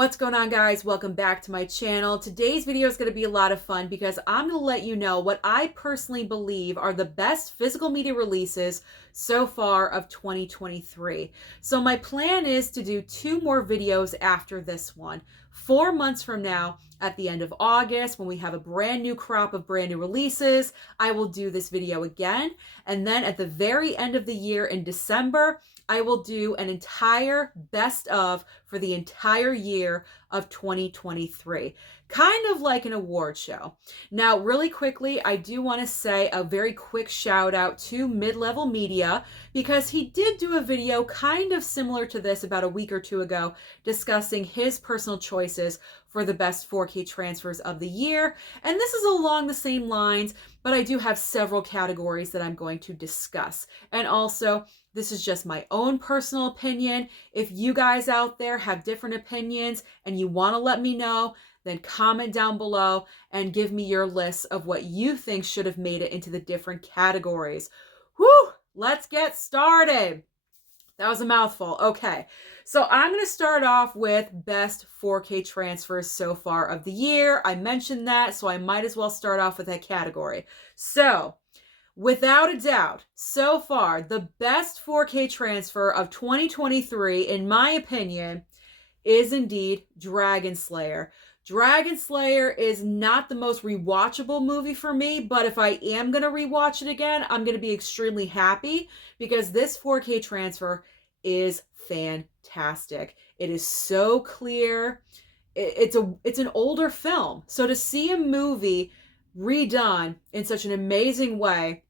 What's going on, guys? Welcome back to my channel. Today's video is going to be a lot of fun because I'm going to let you know what I personally believe are the best physical media releases so far of 2023. So my plan is to do 2 more videos after this one. 4 months from now, at the end of August, when we have a brand new crop of brand new releases, I will do this video again. And then at the very end of the year in December, I will do an entire best of for the entire year of 2023. Kind of like an award show. Now, really quickly, I do want to say a very quick shout out to Mid-Level Media because he did do a video kind of similar to this about a week or 2 ago discussing his personal choices for the best 4K transfers of the year. And this is along the same lines, but I do have several categories that I'm going to discuss. And also, this is just my own personal opinion. If you guys out there have different opinions and you want to let me know, then comment down below and give me your list of what you think should have made it into the different categories. Whew, let's get started. That was a mouthful. Okay, so I'm going to start off with best 4K transfers so far of the year. I mentioned that, so I might as well start off with that category. So, without a doubt, so far, the best 4K transfer of 2023, in my opinion, is indeed Dragon Slayer. Dragon Slayer is not the most rewatchable movie for me, but if I am going to rewatch it again, I'm going to be extremely happy because this 4K transfer is fantastic. It is so clear. It's an older film. So to see a movie redone in such an amazing way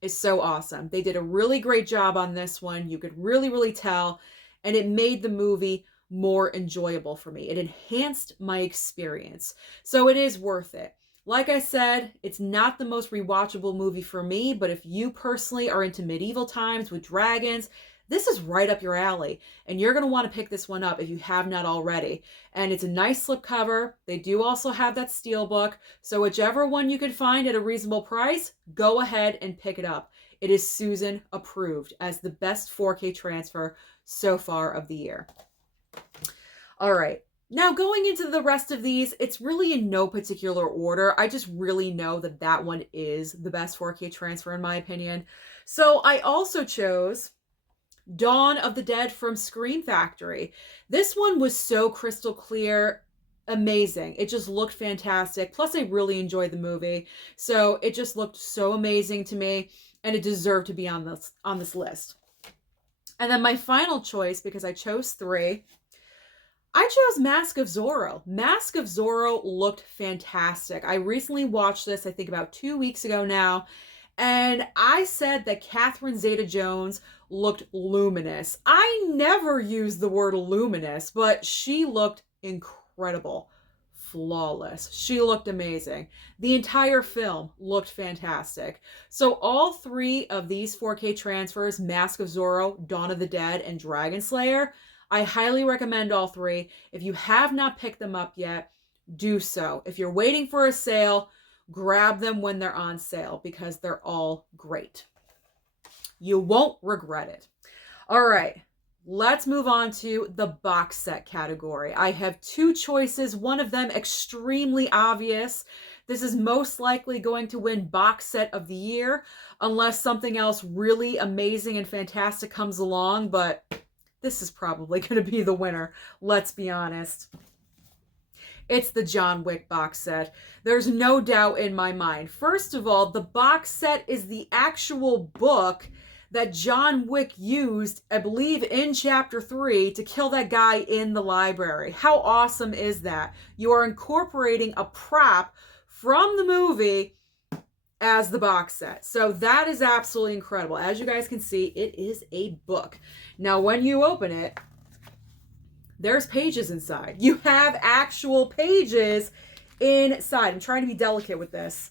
is so awesome. They did a really great job on this one. You could really tell, and it made the movie more enjoyable for me. It enhanced my experience. So it is worth it. Like I said, it's not the most rewatchable movie for me, but if you personally are into medieval times with dragons, this is right up your alley. And you're going to want to pick this one up if you have not already. And it's a nice slipcover. They do also have that steelbook. So whichever one you can find at a reasonable price, go ahead and pick it up. It is Susan approved as the best 4K transfer so far of the year. All right, now going into the rest of these, it's really in no particular order. I just really know that that one is the best 4K transfer in my opinion. So I also chose Dawn of the Dead from Scream Factory. This one was so crystal clear, amazing. It just looked fantastic. Plus I really enjoyed the movie. So it just looked so amazing to me and it deserved to be on this list. And then my final choice, because I chose 3, I chose Mask of Zorro. Mask of Zorro looked fantastic. I recently watched this, I think about 2 weeks ago now, and I said that Catherine Zeta-Jones looked luminous. I never use the word luminous, but she looked incredible. Flawless. She looked amazing. The entire film looked fantastic. So all 3 of these 4K transfers, Mask of Zorro, Dawn of the Dead, and Dragon Slayer, I highly recommend all 3. If you have not picked them up yet, do so. If you're waiting for a sale, grab them when they're on sale because they're all great. You won't regret it. All right, let's move on to the box set category. I have 2 choices, one of them extremely obvious. This is most likely going to win box set of the year unless something else really amazing and fantastic comes along, but this is probably going to be the winner, let's be honest. It's the John Wick box set. There's no doubt in my mind. First of all, the box set is the actual book that John Wick used, I believe, in chapter 3 to kill that guy in the library. How awesome is that? You are incorporating a prop from the movie as the box set. So that is absolutely incredible. As you guys can see, it is a book. Now, when you open it, there's pages inside. You have actual pages inside. I'm trying to be delicate with this.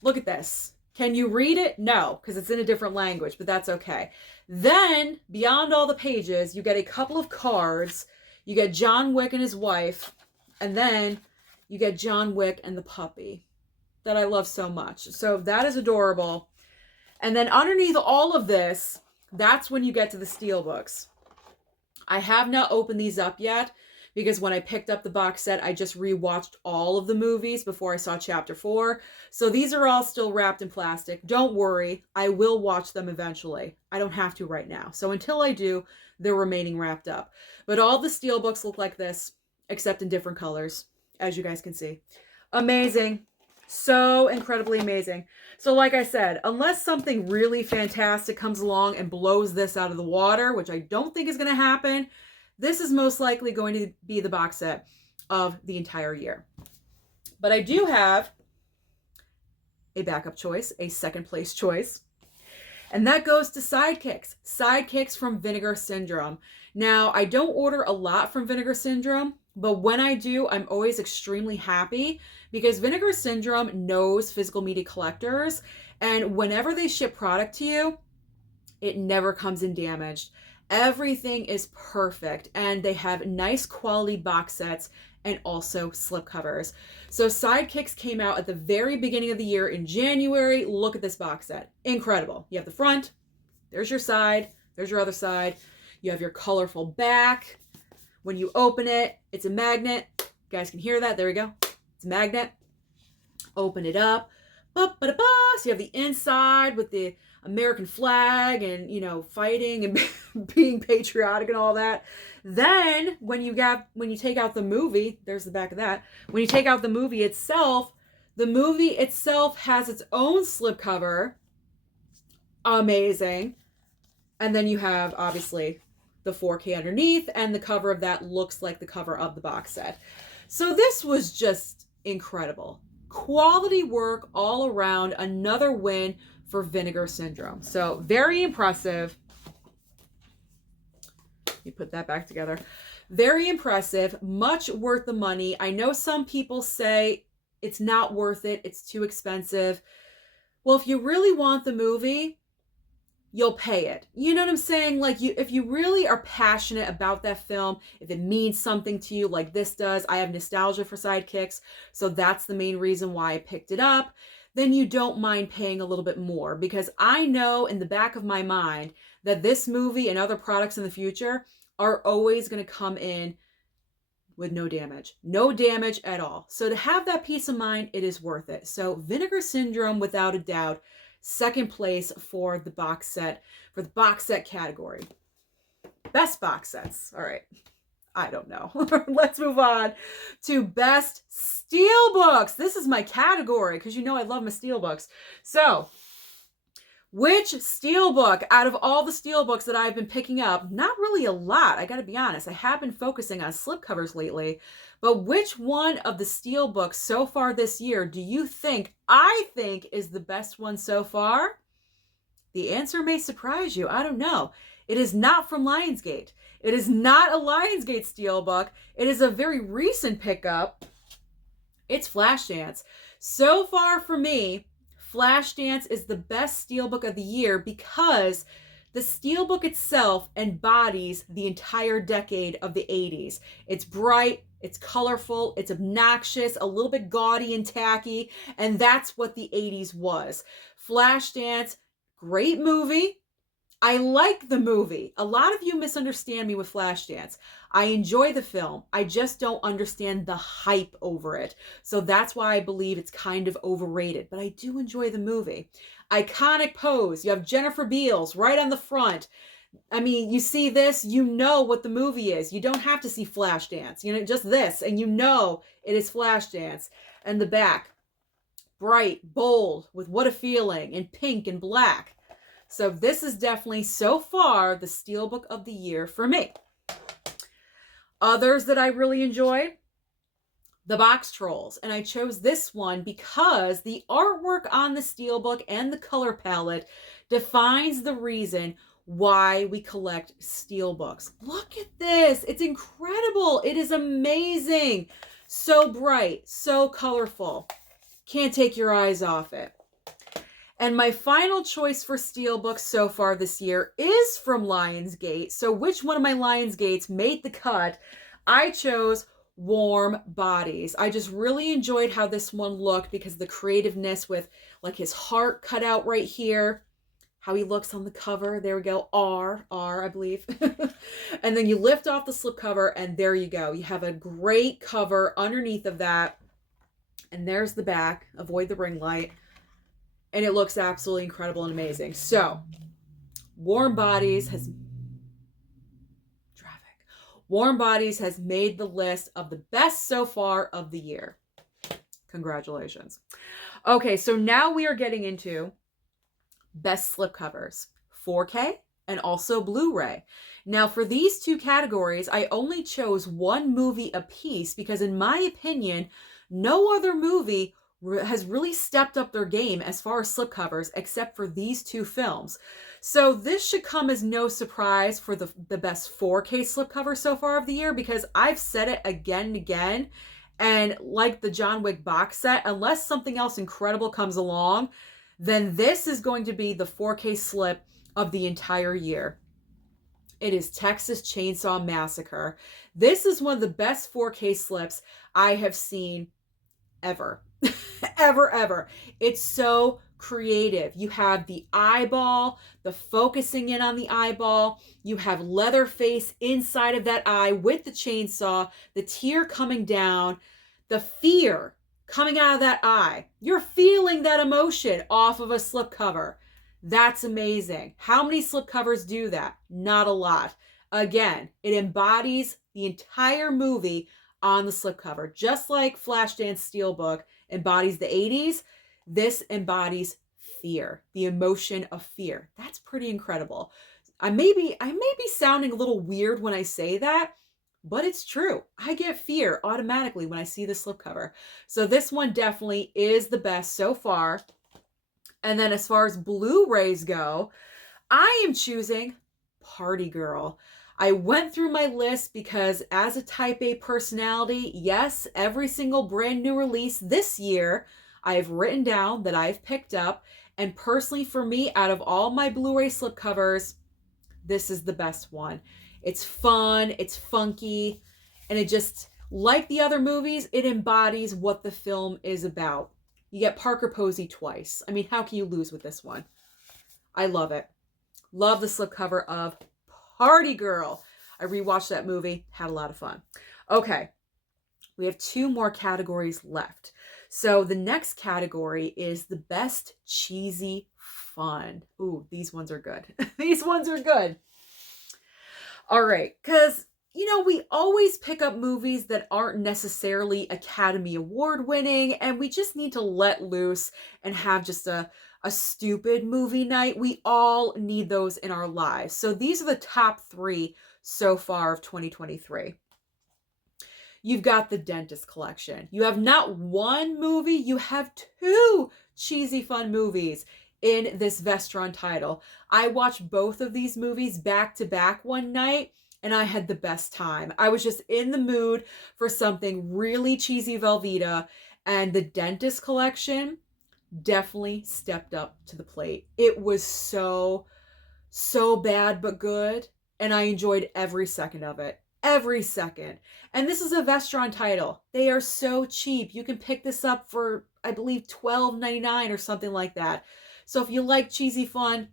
Look at this. Can you read it? No, because it's in a different language, but that's okay. Then, beyond all the pages, you get a couple of cards. You get John Wick and his wife, and then you get John Wick and the puppy that I love so much. So that is adorable. And then underneath all of this, that's when you get to the steelbooks. I have not opened these up yet because when I picked up the box set, I just rewatched all of the movies before I saw chapter 4. So these are all still wrapped in plastic. Don't worry, I will watch them eventually. I don't have to right now. So until I do, they're remaining wrapped up. But all the steelbooks look like this, except in different colors, as you guys can see. Amazing. So incredibly amazing. So like I said, unless something really fantastic comes along and blows this out of the water, which I don't think is going to happen, this is most likely going to be the box set of the entire year. But I do have a backup choice, a second place choice, and that goes to Sidekicks. Sidekicks from Vinegar Syndrome. Now, I don't order a lot from Vinegar Syndrome, but when I do, I'm always extremely happy because Vinegar Syndrome knows physical media collectors, and whenever they ship product to you, it never comes in damaged. Everything is perfect, and they have nice quality box sets and also slipcovers. So Sidekicks came out at the very beginning of the year in January. Look at this box set. Incredible. You have the front, there's your side, there's your other side. You have your colorful back. When you open it, it's a magnet. You guys can hear that. There we go. It's a magnet. Open it up. So you have the inside with the American flag and, you know, fighting and being patriotic and all that. Then when you take out the movie, there's the back of that. When you take out the movie itself has its own slipcover. Amazing. And then you have obviously the 4K underneath, and the cover of that looks like the cover of the box set. So this was just incredible. Quality work all around. Another win for Vinegar Syndrome. So very impressive. You put that back together. Very impressive. Much worth the money. I know some people say it's not worth it. It's too expensive. Well, if you really want the movie, you'll pay it. You know what I'm saying? Like, if you really are passionate about that film, if it means something to you like this does, I have nostalgia for Sidekicks, so that's the main reason why I picked it up, then you don't mind paying a little bit more, because I know in the back of my mind that this movie and other products in the future are always going to come in with no damage. No damage at all. So to have that peace of mind, it is worth it. So Vinegar Syndrome, without a doubt, second place for the box set, for the box set category. Best box sets. All right. I don't know. Let's move on to best steelbooks. This is my category because you know I love my steelbooks. So, which steelbook out of all the steelbooks that I've been picking up, not really a lot, I got to be honest. I have been focusing on slipcovers lately, but which one of the steelbooks so far this year do you think is the best one so far? The answer may surprise you. I don't know. It is not from Lionsgate. It is not a Lionsgate steelbook. It is a very recent pickup. It's Flashdance. So far for me, Flashdance is the best steelbook of the year because the steelbook itself embodies the entire decade of the 80s. It's bright, it's colorful, it's obnoxious, a little bit gaudy and tacky, and that's what the 80s was. Flashdance, great movie. I like the movie. A lot of you misunderstand me with Flashdance. I enjoy the film. I just don't understand the hype over it. So that's why I believe it's kind of overrated. But I do enjoy the movie. Iconic pose. You have Jennifer Beals right on the front. I mean, you see this, you know what the movie is. You don't have to see Flashdance. You know, just this, and you know it is Flashdance. And the back, bright, bold, with What a Feeling, in pink and black. So this is definitely, so far, the steelbook of the year for me. Others that I really enjoy, The Box Trolls. And I chose this one because the artwork on the steelbook and the color palette defines the reason why we collect steelbooks. Look at this. It's incredible. It is amazing. So bright, so colorful. Can't take your eyes off it. And my final choice for steelbooks so far this year is from Lionsgate. So which one of my Lionsgates made the cut? I chose Warm Bodies. I just really enjoyed how this one looked because of the creativeness with like his heart cut out right here. how he looks on the cover. There we go. R, I believe. And then you lift off the slipcover and there you go. You have a great cover underneath of that. And there's the back. Avoid the ring light. And it looks absolutely incredible and amazing. So, Warm Bodies has made the list of the best so far of the year. Congratulations. Okay, so now we are getting into best slipcovers, 4K and also Blu-ray. Now for these two categories, I only chose one movie apiece because in my opinion, no other movie has really stepped up their game as far as slipcovers except for these two films. So this should come as no surprise for the best 4K slipcover so far of the year because I've said it again and again. And like the John Wick box set, unless something else incredible comes along, then this is going to be the 4K slip of the entire year. It is Texas Chainsaw Massacre. This is one of the best 4K slips I have seen ever. ever. It's so creative. You have the eyeball, the focusing in on the eyeball. You have Leatherface inside of that eye with the chainsaw, the tear coming down, the fear coming out of that eye. You're feeling that emotion off of a slipcover. That's amazing. How many slipcovers do that? Not a lot. Again, it embodies the entire movie on the slipcover. Just like Flashdance Steelbook embodies the 80s, this embodies fear, the emotion of fear. That's pretty incredible. I may be sounding a little weird when I say that, but it's true. I get fear automatically when I see the slipcover. So this one definitely is the best so far. And then as far as Blu-rays go, I am choosing Party Girl. I went through my list because as a type A personality, yes, every single brand new release this year, I've written down that I've picked up. And personally for me, out of all my Blu-ray slipcovers, this is the best one. It's fun, it's funky, and it just, like the other movies, it embodies what the film is about. You get Parker Posey twice. I mean, how can you lose with this one? I love it. Love the slipcover of Party Girl. I rewatched that movie, had a lot of fun. Okay, we have two more categories left. So the next category is the best cheesy fun. Ooh, these ones are good. These ones are good. All right, because, you know, we always pick up movies that aren't necessarily Academy Award winning, and we just need to let loose and have just a stupid movie night. We all need those in our lives. So these are the top 3 so far of 2023. You've got The Dentist Collection. You have not one movie, you have 2 cheesy fun movies in this Vestron title. I watched both of these movies back to back one night and I had the best time. I was just in the mood for something really cheesy Velveeta, and The Dentist Collection definitely stepped up to the plate. It was so bad but good, and I enjoyed every second of it. Every second. And this is a Vestron title. They are so cheap. You can pick this up for, I believe, $12.99 or something like that. So if you like cheesy fun,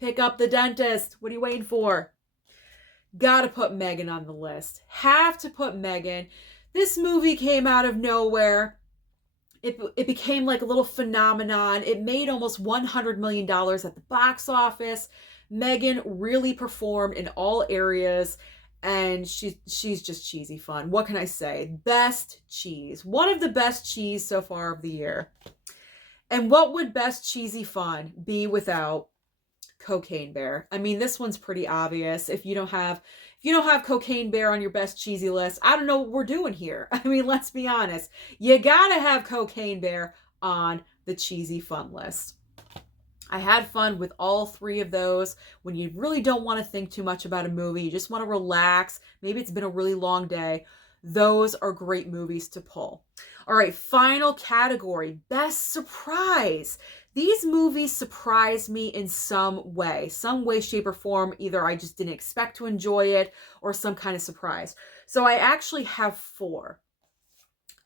pick up The Dentist. What are you waiting for? Gotta put Megan on the list. Have to put Megan. This movie came out of nowhere. It became like a little phenomenon. It made almost $100 million at the box office. Megan really performed in all areas, and she's just cheesy fun. What can I say? Best cheese. One of the best cheese so far of the year. And what would best cheesy fun be without Cocaine Bear? I mean, this one's pretty obvious. If you don't have Cocaine Bear on your best cheesy list, I don't know what we're doing here. I mean, let's be honest. You gotta have Cocaine Bear on the cheesy fun list. I had fun with all 3 of those. When you really don't want to think too much about a movie, you just want to relax, maybe it's been a really long day, those are great movies to pull. All right, final category, best surprise. These movies surprised me in some way, shape, or form. Either I just didn't expect to enjoy it or some kind of surprise. So I actually have 4.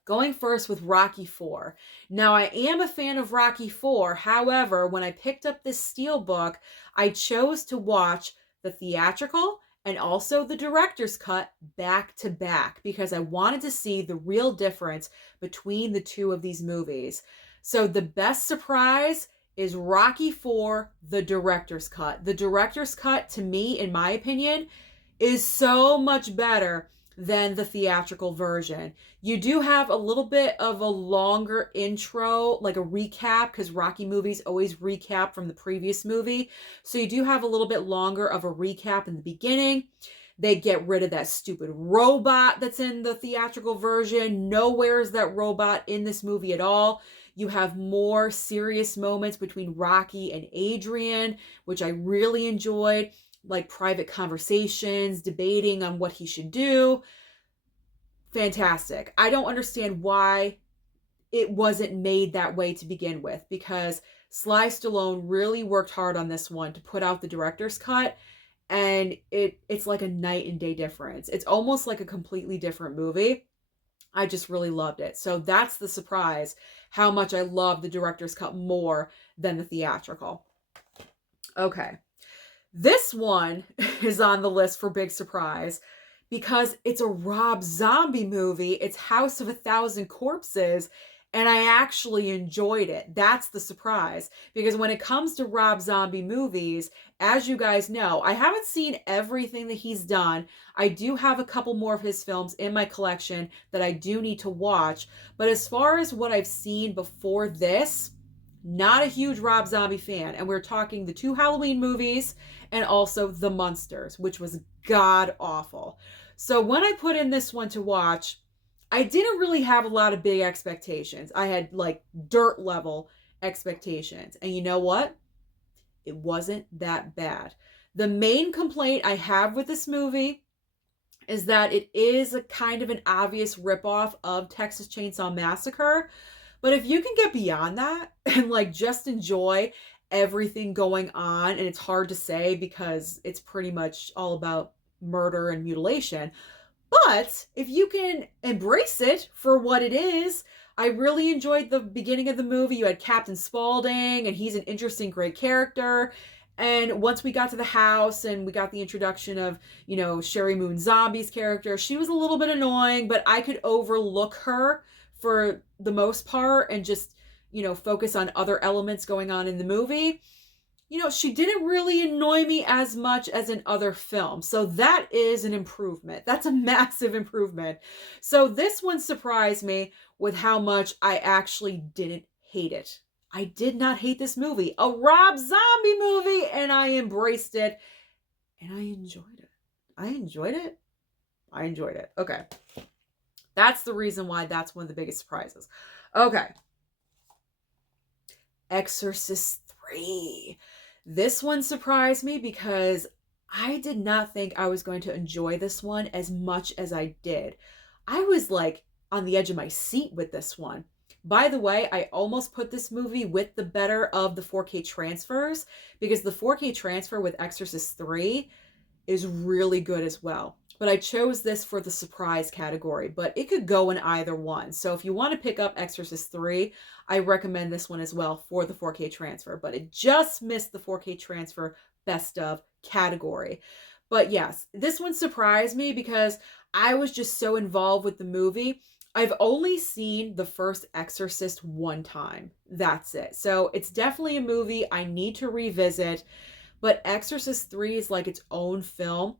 Going first with Rocky IV. Now, I am a fan of Rocky IV. However, when I picked up this steelbook, I chose to watch the theatrical and also the director's cut back to back because I wanted to see the real difference between the two of these movies. So the best surprise is Rocky IV, the director's cut. The director's cut, to me, in my opinion, is so much better than the theatrical version. You do have a little bit of a longer intro, like a recap, because Rocky movies always recap from the previous movie. So you do have a little bit longer of a recap in the beginning. They get rid of that stupid robot that's in the theatrical version. Nowhere is that robot in this movie at all. You have more serious moments between Rocky and Adrian, which I really enjoyed, like private conversations, debating on what he should do. Fantastic. I don't understand why it wasn't made that way to begin with, because Sly Stallone really worked hard on this one to put out the director's cut, and it's like a night and day difference. It's almost like a completely different movie. I just really loved it. So that's the surprise, how much I love the director's cut more than the theatrical. Okay. This one is on the list for big surprise because it's a Rob Zombie movie. It's House of a Thousand Corpses, and I actually enjoyed it. That's the surprise, because when it comes to Rob Zombie movies, as you guys know, I haven't seen everything that he's done. I do have a couple more of his films in my collection that I do need to watch, but as far as what I've seen before this, not a huge Rob Zombie fan. And we're talking the 2 Halloween movies and also The Munsters, which was god-awful. So when I put in this one to watch, I didn't really have a lot of big expectations. I had like dirt level expectations. And you know what? It wasn't that bad. The main complaint I have with this movie is that it is a kind of an obvious ripoff of Texas Chainsaw Massacre. But if you can get beyond that and like just enjoy everything going on, and it's hard to say because it's pretty much all about murder and mutilation, but if you can embrace it for what it is, I really enjoyed the beginning of the movie. You had Captain Spaulding, and he's an interesting, great character. And once we got to the house and we got the introduction of, you know, Sherry Moon Zombie's character, she was a little bit annoying, but I could overlook her for the most part and just, you know, focus on other elements going on in the movie. You know, she didn't really annoy me as much as in other films. So that is an improvement. That's a massive improvement. So this one surprised me with how much I actually didn't hate it. I did not hate this movie. A Rob Zombie movie, and I embraced it. And I enjoyed it. I enjoyed it. Okay. That's the reason why that's one of the biggest surprises. Okay. Exorcist 3. This one surprised me because I did not think I was going to enjoy this one as much as I did. I was like on the edge of my seat with this one. By the way, I almost put this movie with the better of the 4K transfers, because the 4K transfer with Exorcist 3 is really good as well. But I chose this for the surprise category, but it could go in either one. So if you want to pick up Exorcist 3, I recommend this one as well for the 4K transfer, but it just missed the 4K transfer best of category. But yes, this one surprised me because I was just so involved with the movie. I've only seen the first Exorcist one time. That's it. So it's definitely a movie I need to revisit, but Exorcist 3 is like its own film.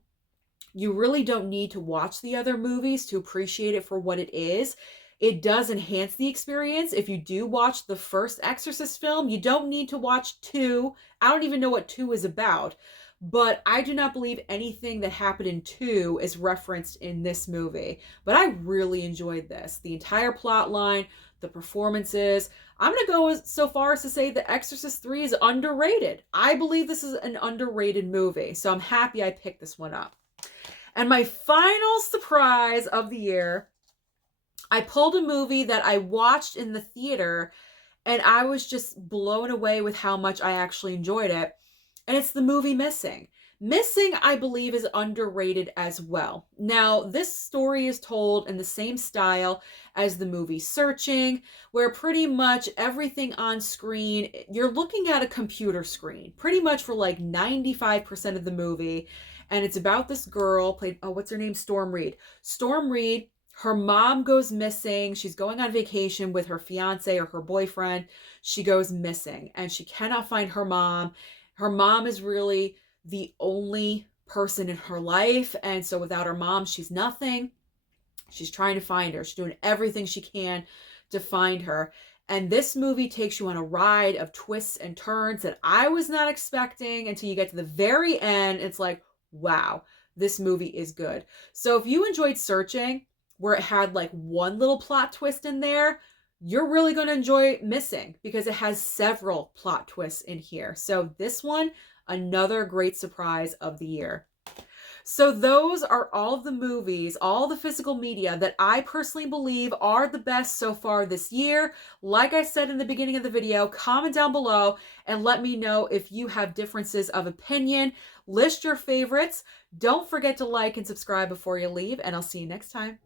You really don't need to watch the other movies to appreciate it for what it is. It does enhance the experience. If you do watch the first Exorcist film, you don't need to watch 2. I don't even know what 2 is about, but I do not believe anything that happened in 2 is referenced in this movie. But I really enjoyed this. The entire plot line, the performances. I'm going to go so far as to say that Exorcist 3 is underrated. I believe this is an underrated movie, so I'm happy I picked this one up. And my final surprise of the year, I pulled a movie that I watched in the theater, and I was just blown away with how much I actually enjoyed it. And it's the movie Missing. Missing, I believe, is underrated as well. Now, this story is told in the same style as the movie Searching, where pretty much everything on screen, you're looking at a computer screen, pretty much for like 95% of the movie. And it's about this girl played, oh, what's her name? Storm Reed. Storm Reed, her mom goes missing. She's going on vacation with her fiance or her boyfriend. She goes missing and she cannot find her mom. Her mom is really the only person in her life. And so without her mom, she's nothing. She's trying to find her. She's doing everything she can to find her. And this movie takes you on a ride of twists and turns that I was not expecting until you get to the very end. It's like, wow, this movie is good. So if you enjoyed Searching, where it had like one little plot twist in there, you're really going to enjoy Missing because it has several plot twists in here. So this one, another great surprise of the year. So those are all of the movies, all the physical media that I personally believe are the best so far this year. Like I said in the beginning of the video, comment down below and let me know if you have differences of opinion. List your favorites. Don't forget to like and subscribe before you leave, and I'll see you next time.